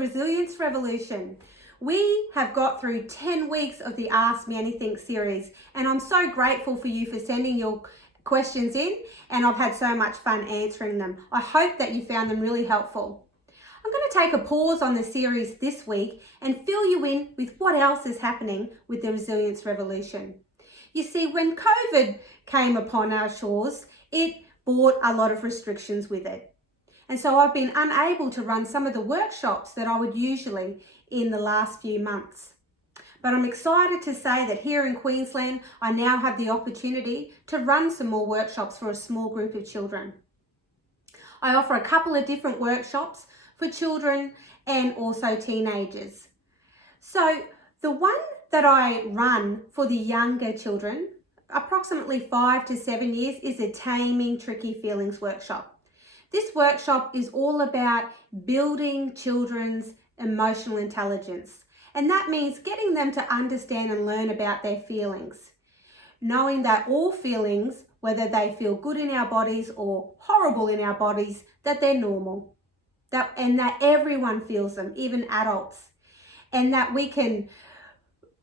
Resilience Revolution. We have got through 10 weeks of the Ask Me Anything series, and I'm so grateful for you for sending your questions in, and I've had so much fun answering them. I hope that you found them really helpful. I'm going to take a pause on the series this week and fill you in with what else is happening with the Resilience Revolution. You see, when COVID came upon our shores, it brought a lot of restrictions with it. And so I've been unable to run some of the workshops that I would usually in the last few months. But I'm excited to say that here in Queensland, I now have the opportunity to run some more workshops for a small group of children. I offer a couple of different workshops for children and also teenagers. So the one that I run for the younger children, approximately 5 to 7 years, is a Taming Tricky Feelings workshop. This workshop is all about building children's emotional intelligence. And that means getting them to understand and learn about their feelings. Knowing that all feelings, whether they feel good in our bodies or horrible in our bodies, that they're normal. And that everyone feels them, even adults. And that we can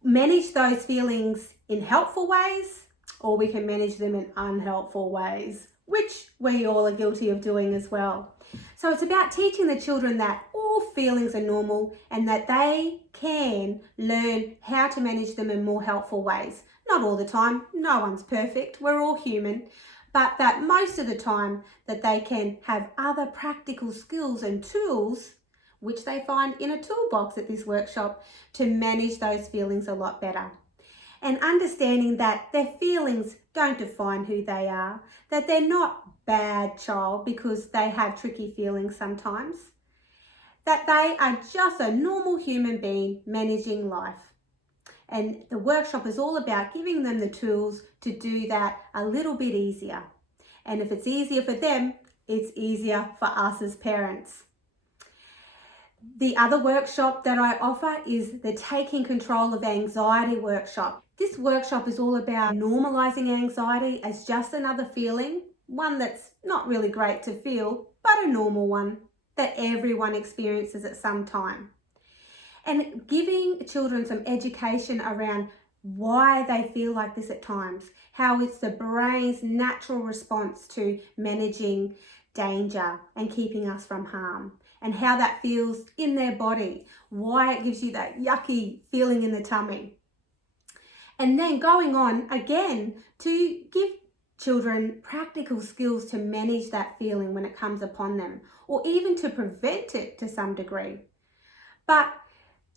manage those feelings in helpful ways, or we can manage them in unhelpful ways, which we all are guilty of doing as well. So it's about teaching the children that all feelings are normal and that they can learn how to manage them in more helpful ways. Not all the time, no one's perfect, we're all human, but that most of the time that they can have other practical skills and tools which they find in a toolbox at this workshop to manage those feelings a lot better. And understanding that their feelings don't define who they are, that they're not bad child because they have tricky feelings sometimes, that they are just a normal human being managing life. And the workshop is all about giving them the tools to do that a little bit easier. And if it's easier for them, it's easier for us as parents. The other workshop that I offer is the Taking Control of Anxiety workshop. This workshop is all about normalizing anxiety as just another feeling, one that's not really great to feel, but a normal one that everyone experiences at some time. And giving children some education around why they feel like this at times, how it's the brain's natural response to managing danger and keeping us from harm, and how that feels in their body, why it gives you that yucky feeling in the tummy. And then going on again to give children practical skills to manage that feeling when it comes upon them, or even to prevent it to some degree. But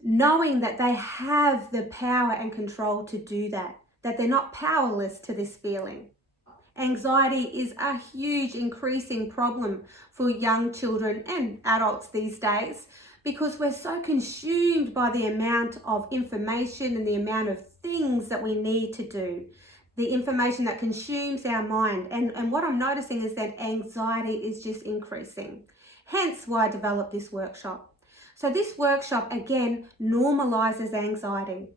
knowing that they have the power and control to do that they're not powerless to this feeling. Anxiety is a huge increasing problem for young children and adults these days because we're so consumed by the amount of information and the amount of things that we need to do, the information that consumes our mind. And what I'm noticing is that anxiety is just increasing. Hence why I developed this workshop. So this workshop, again, normalizes anxiety.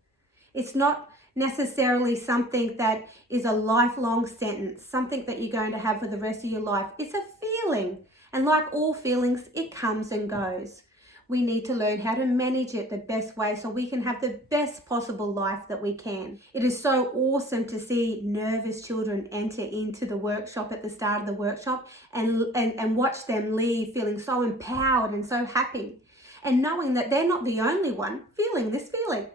It's not necessarily something that is a lifelong sentence, something that you're going to have for the rest of your life. It's a feeling. And like all feelings, it comes and goes. We need to learn how to manage it the best way so we can have the best possible life that we can. It is so awesome to see nervous children enter into the workshop at the start of the workshop and watch them leave feeling so empowered and so happy. And knowing that they're not the only one feeling this feeling.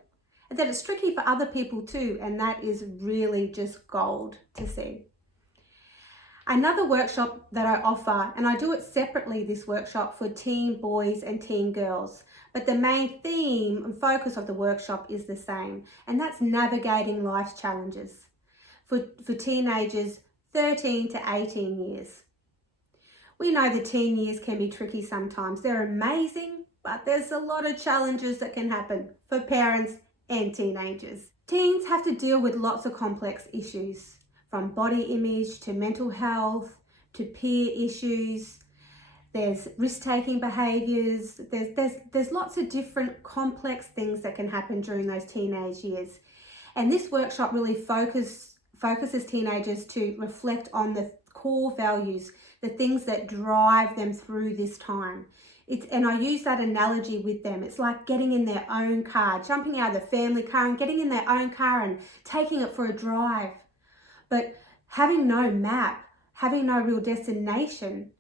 And that it's tricky for other people too, and that is really just gold to see. Another workshop that I offer, and I do it separately, this workshop for teen boys and teen girls, but the main theme and focus of the workshop is the same, and that's navigating life's challenges for teenagers 13 to 18 years. We know the teen years can be tricky sometimes. They're amazing, but there's a lot of challenges that can happen for parents and teenagers. Teens have to deal with lots of complex issues, from body image to mental health to peer issues. There's risk-taking behaviours. There's lots of different complex things that can happen during those teenage years. And this workshop really focuses teenagers to reflect on the core values, the things that drive them through this time. And I use that analogy with them. It's like getting in their own car, jumping out of the family car and getting in their own car and taking it for a drive. But having no map, having no real destination,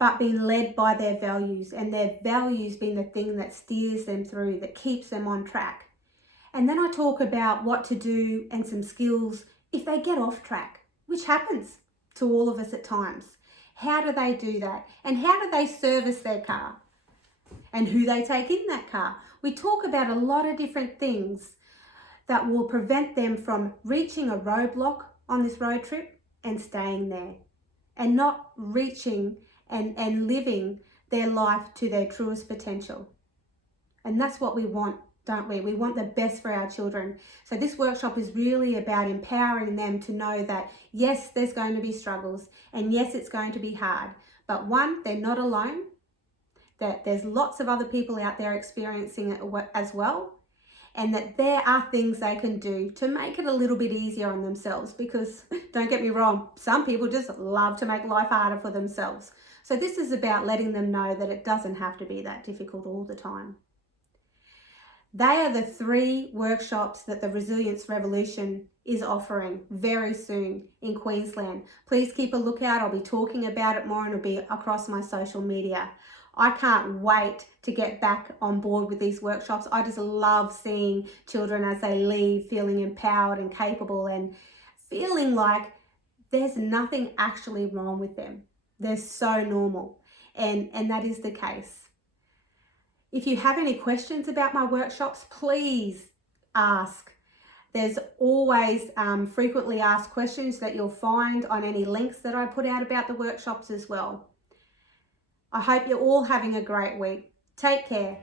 but being led by their values, and their values being the thing that steers them through, that keeps them on track. And then I talk about what to do and some skills if they get off track, which happens to all of us at times. How do they do that? And how do they service their car? And who they take in that car? We talk about a lot of different things that will prevent them from reaching a roadblock on this road trip and staying there, and not reaching and living their life to their truest potential. And that's what we want, don't we? We want the best for our children. So this workshop is really about empowering them to know that, yes, there's going to be struggles, and yes, it's going to be hard. But one, they're not alone, that there's lots of other people out there experiencing it as well, and that there are things they can do to make it a little bit easier on themselves, because don't get me wrong, some people just love to make life harder for themselves. So this is about letting them know that it doesn't have to be that difficult all the time. They are the 3 workshops that the Resilience Revolution is offering very soon in Queensland. Please keep a lookout. I'll be talking about it more, and it'll be across my social media. I can't wait to get back on board with these workshops. I just love seeing children as they leave feeling empowered and capable, and feeling like there's nothing actually wrong with them. They're so normal, and that is the case. If you have any questions about my workshops, please ask. There's always frequently asked questions that you'll find on any links that I put out about the workshops as well. I hope you're all having a great week. Take care.